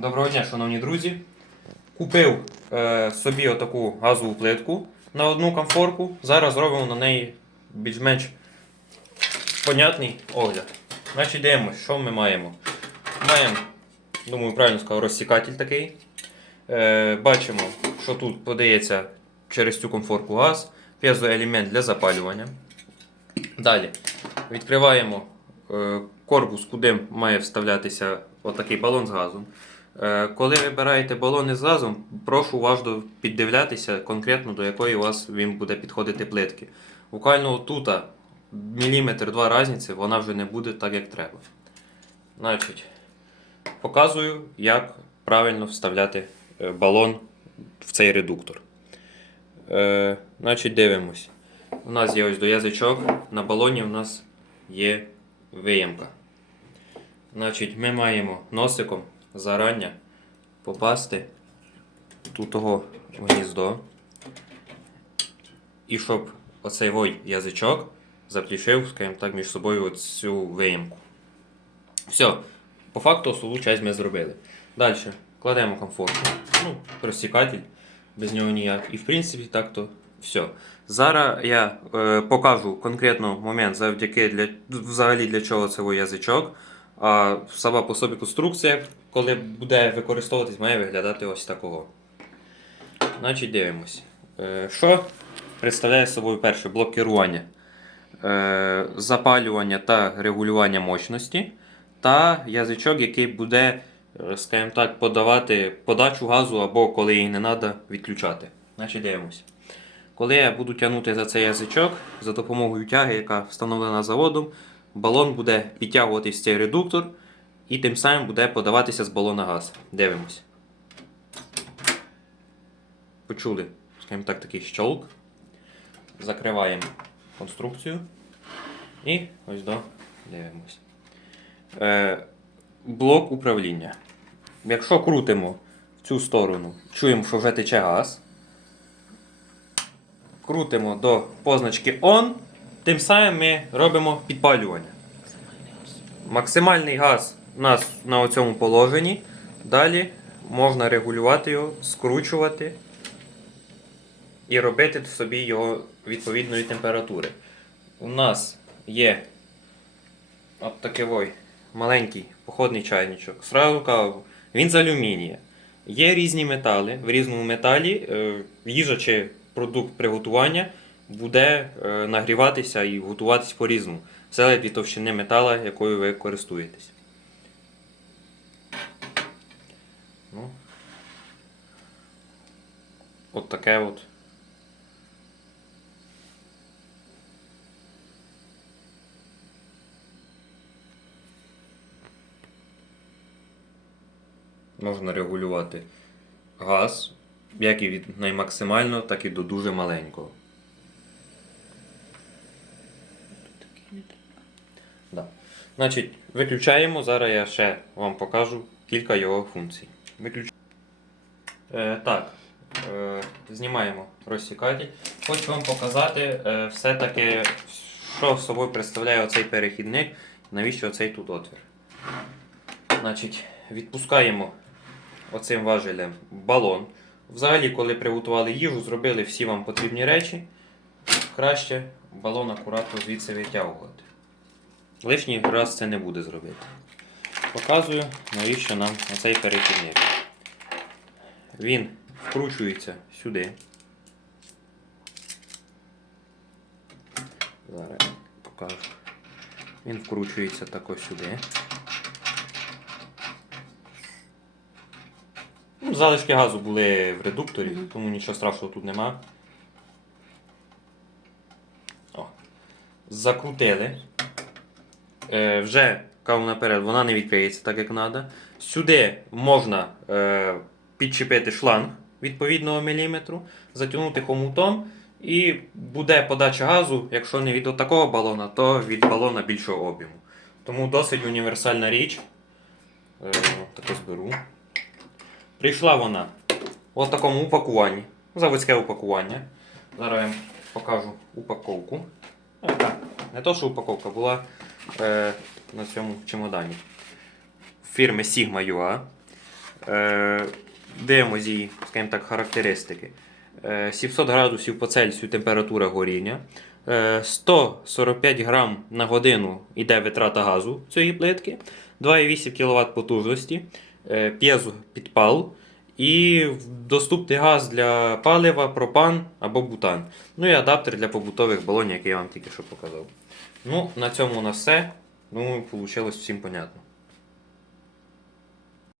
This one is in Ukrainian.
Доброго дня, шановні друзі. Купив е, собі отаку газову плитку на одну комфорку. Зараз зробимо на неї більш-менш понятний огляд. Значить, дивимося, що ми маємо. Маємо, думаю, правильно сказав, розсікатель такий. Е, бачимо, що тут подається через цю комфорку газ, п'єзоелемент для запалювання. Далі відкриваємо е, корпус, куди має вставлятися отакий балон з газом. Е, Коли вибираєте балони з газом, прошу уважно піддивлятися конкретно до якої у вас він буде підходити плитки. Буквально тут міліметр-два різниці, вона вже не буде так, як треба. Значить, показую, як правильно вставляти е, балон в цей редуктор. Е, значить, дивимось. У нас є ось до язичок, на балоні у нас є виємка. Значить, ми маємо носиком зарання попасти тут того гніздо. І щоб оцей вой язичок заплішив, скажімо так, між собою цю виємку. Все. По факту основну часть ми зробили. Далі кладемо комфортно. Ну, розсікатель, без нього ніяк. І в принципі так то все. Зараз я е, покажу конкретно момент, завдяки для, взагалі для чого це язичок. А сама по собі конструкція, коли буде використовуватись, має виглядати ось такого. Значить, дивимось. Е, що представляє собою перше блок керування? Е, запалювання та регулювання мощності, та язичок, який буде, е, скажімо так, подавати подачу газу або коли її не треба відключати. Значить, дивимось. Коли я буду тягнути за цей язичок, за допомогою тяги, яка встановлена заводом, балон буде підтягуватись цей редуктор і тим самим буде подаватися з балона газ. Дивимось. Почули, скажімо так, такий щолк. Закриваємо конструкцію. І ось до дивимось. Е, блок управління. Якщо крутимо в цю сторону, чуємо, що вже тече газ. Крутимо до позначки ON, тим самим ми робимо підпалювання. Максимальний газ у нас на цьому положенні. Далі можна регулювати його, скручувати і робити собі його відповідної температури. У нас є от такий ой, маленький походний чайничок. Сразу кажу, він з алюмінія. Є різні метали. В різному металі е, їжа чи продукт приготування буде е, нагріватися і готуватися по-різному. Все від товщини метала, якою ви користуєтесь. От таке от. Можна регулювати газ, як і від наймаксимального, так і до дуже маленького. Да. Значить, виключаємо. Зараз я ще вам покажу кілька його функцій. Виключ... Е, так, знімаємо розсікатель. Хочу вам показати е, все-таки, що собою представляє оцей перехідник, навіщо оцей тут отвір. Значить, відпускаємо оцим важелем балон. Взагалі, коли приготували їжу, зробили всі вам потрібні речі. Краще балон акуратно звідси витягувати. Лишній раз це не буде зробити. Показую, навіщо нам оцей перехідник. Він вкручується сюди. Зараз покажу. Він вкручується також сюди. Ну, Залишки газу були в редукторі, тому нічого страшного тут нема. О. Закрутили. Е, вже кажу наперед, вона не відкриється так, як треба. Сюди можна е, підчепити шланг відповідного міліметру, затягнути хомутом. І буде подача газу, якщо не від такого балона, то від балона більшого об'єму. Тому досить універсальна річ. Е, зберу. Прийшла вона в такому упакуванні. Заводське упакування. Зараз я покажу упаковку. Яка? Не то, що упаковка була е, на цьому чемодані. Фірми Sigma UA. Е, дивимось її, скажімо так, характеристики. Е, 700 градусів по Цельсію температура горіння. Е, 145 грам на годину йде витрата газу цієї плитки, 2,8 кВт потужності, е, п'єзо підпал і доступний газ для палива, пропан або бутан. Ну і адаптер для побутових балонів, який я вам тільки що показав. Ну, на цьому у нас все. Думаю, вийшло всім понятно.